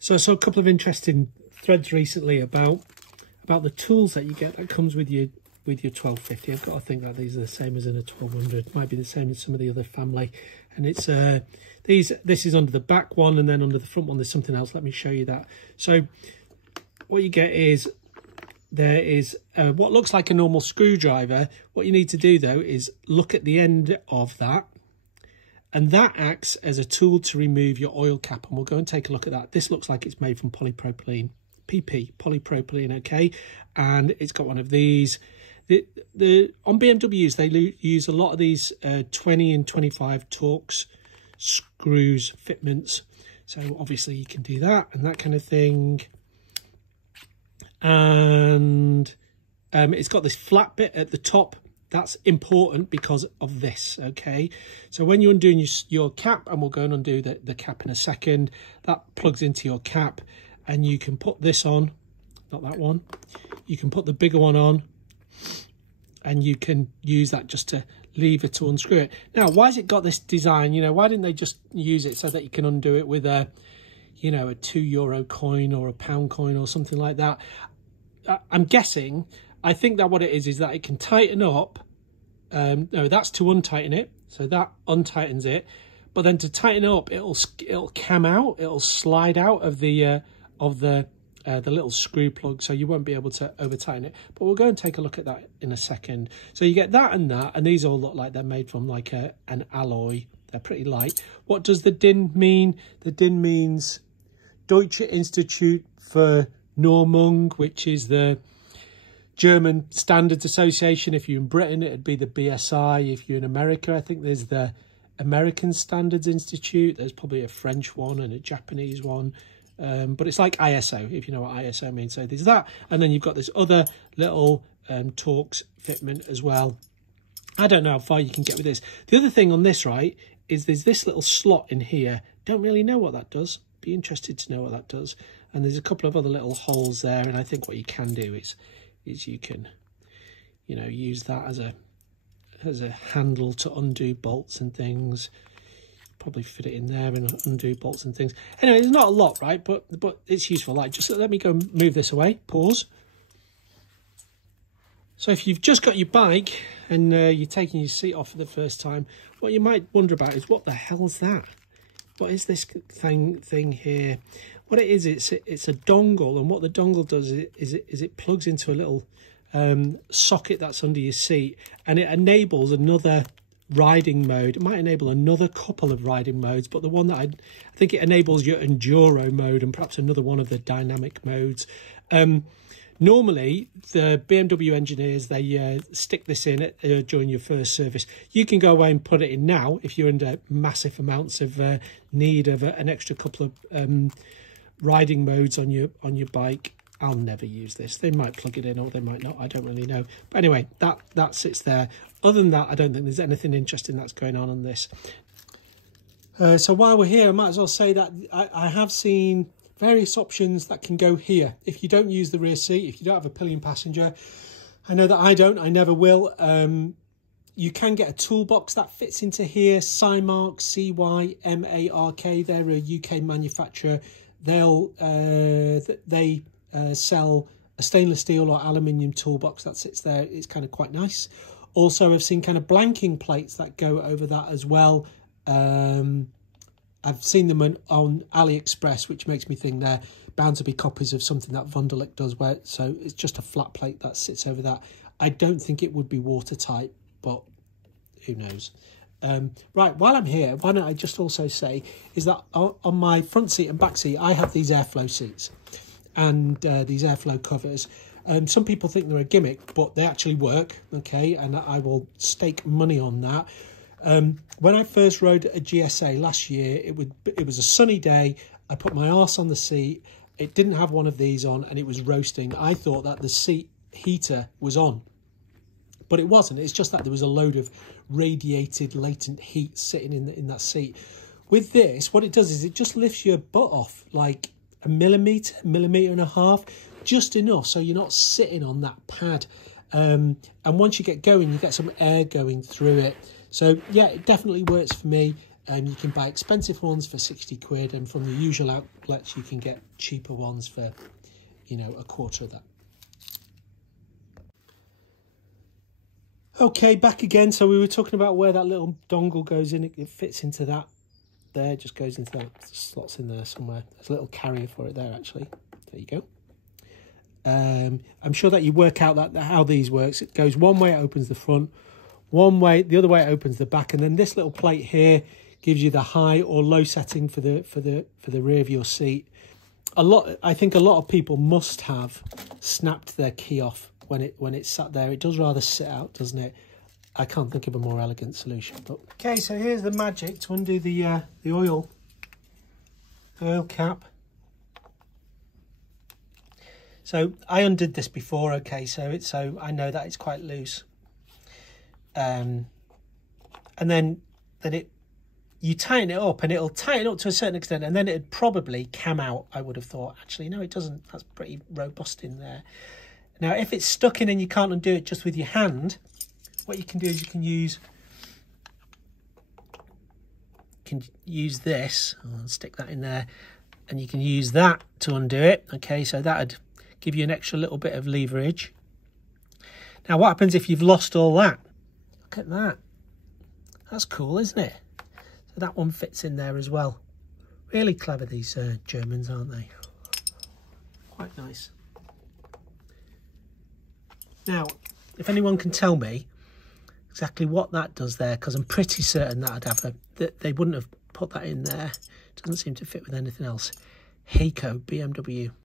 So I saw a couple of interesting threads recently about the tools that you get that comes with your 1250. I've got to think that these are the same as in a 1200. Might be the same as some of the other family. And it's this is under the back one, and then under the front one there's something else. Let me show you that. So what you get is there is what looks like a normal screwdriver. What you need to do though is look at the end of that, and that acts as a tool to remove your oil cap, and we'll go and take a look at that. This looks like it's made from polypropylene, PP, polypropylene, okay? And it's got one of these. On BMWs, they use a lot of these 20 and 25 Torx screws, fitments. So obviously you can do that and that kind of thing. And it's got this flat bit at the top. That's important because of this, okay? So when you're undoing your cap, and we'll go and undo the cap in a second, that plugs into your cap, and you can put this on, not that one. You can put the bigger one on, and you can use that just to lever to unscrew it. Now, why has it got this design? You know, why didn't they just use it so that you can undo it with a, you know, a €2 coin or a £1 coin or something like that? I'm guessing. I think that what it is that it can tighten up. No, that's to untighten it. So that untightens it. But then to tighten up, it'll cam out. It'll slide out of the little screw plug, so you won't be able to over tighten it. But we'll go and take a look at that in a second. So you get that, and these all look like they're made from like an alloy. They're pretty light. What does the DIN mean? The DIN means Deutsche Institut für Normung, which is the German Standards Association. If you're in Britain, it'd be the BSI. If you're in America, I think there's the American Standards Institute. There's probably a French one and a Japanese one. But it's like ISO, if you know what ISO means. So there's that. And then you've got this other little Torx fitment as well. I don't know how far you can get with this. The other thing on this, right, is there's this little slot in here. Don't really know what that does. Be interested to know what that does. And there's a couple of other little holes there. And I think what you can do is you can, you know, use that as a handle to undo bolts and things. Probably fit it in there and undo bolts and things. Anyway, there's not a lot, right? But it's useful. Like, just let me go move this away. Pause. So if you've just got your bike and you're taking your seat off for the first time, what you might wonder about is, what the hell's that? What is this thing here? What it is, it's a dongle, and what the dongle does is it plugs into a little socket that's under your seat, and it enables another riding mode. It might enable another couple of riding modes, but the one that I think it enables your enduro mode and perhaps another one of the dynamic modes. Normally, the BMW engineers, they stick this in during your first service. You can go away and put it in now if you're under massive amounts of need of an extra couple of riding modes on your bike. I'll never use this. They might plug it in or they might not. I don't really know. But anyway, that sits there. Other than that, I don't think there's anything interesting that's going on this. So while we're here, I might as well say that I have seen various options that can go here. If you don't use the rear seat, if you don't have a pillion passenger, I know that I don't, I never will. You can get a toolbox that fits into here. Cymark, C-Y-M-A-R-K, they're a UK manufacturer. They sell a stainless steel or aluminium toolbox that sits there. It's kind of quite nice. Also, I've seen kind of blanking plates that go over that as well. I've seen them on AliExpress, which makes me think they're bound to be copies of something that Wunderlich does, so it's just a flat plate that sits over that. I don't think it would be watertight, but who knows. Right, while I'm here, why don't I just also say is that on my front seat and back seat, I have these airflow seats and these airflow covers. Some people think they're a gimmick, but they actually work, okay, and I will stake money on that. When I first rode a GSA last year, it was a sunny day. I put my arse on the seat. It didn't have one of these on, and it was roasting. I thought that the seat heater was on, but it wasn't. It's just that there was a load of radiated latent heat sitting in that seat. With this, what it does is it just lifts your butt off like a millimetre and a half, just enough so you're not sitting on that pad. And once you get going, you get some air going through it. So yeah, it definitely works for me. You can buy expensive ones for 60 quid, and from the usual outlets you can get cheaper ones for, you know, a quarter of that. Okay, back again. So we were talking about where that little dongle goes in. It fits into that there, just goes into that, slots in there somewhere. There's a little carrier for it there, actually. There you go. I'm sure that you work out that how these works. It goes one way, it opens the front, one way, the other way it opens the back, and then this little plate here gives you the high or low setting for the rear of your seat. I think a lot of people must have snapped their key off when it's sat there. It does rather sit out, doesn't it? I can't think of a more elegant solution. But okay, so here's the magic to undo the oil cap. So I undid this before, okay, so I know that it's quite loose. And then you tighten it up, and it'll tighten up to a certain extent, and then it'd probably come out, I would have thought. Actually, no, it doesn't. That's pretty robust in there. Now, if it's stuck in and you can't undo it just with your hand, what you can do is you can use this. I'll stick that in there, and you can use that to undo it. Okay, so that'd give you an extra little bit of leverage. Now, what happens if you've lost all that? Look at that. That's cool, isn't it? So that one fits in there as well. Really clever, these Germans, aren't they? Quite nice. Now, if anyone can tell me exactly what that does there, because I'm pretty certain that they wouldn't have put that in there. It doesn't seem to fit with anything else. Heyco BMW.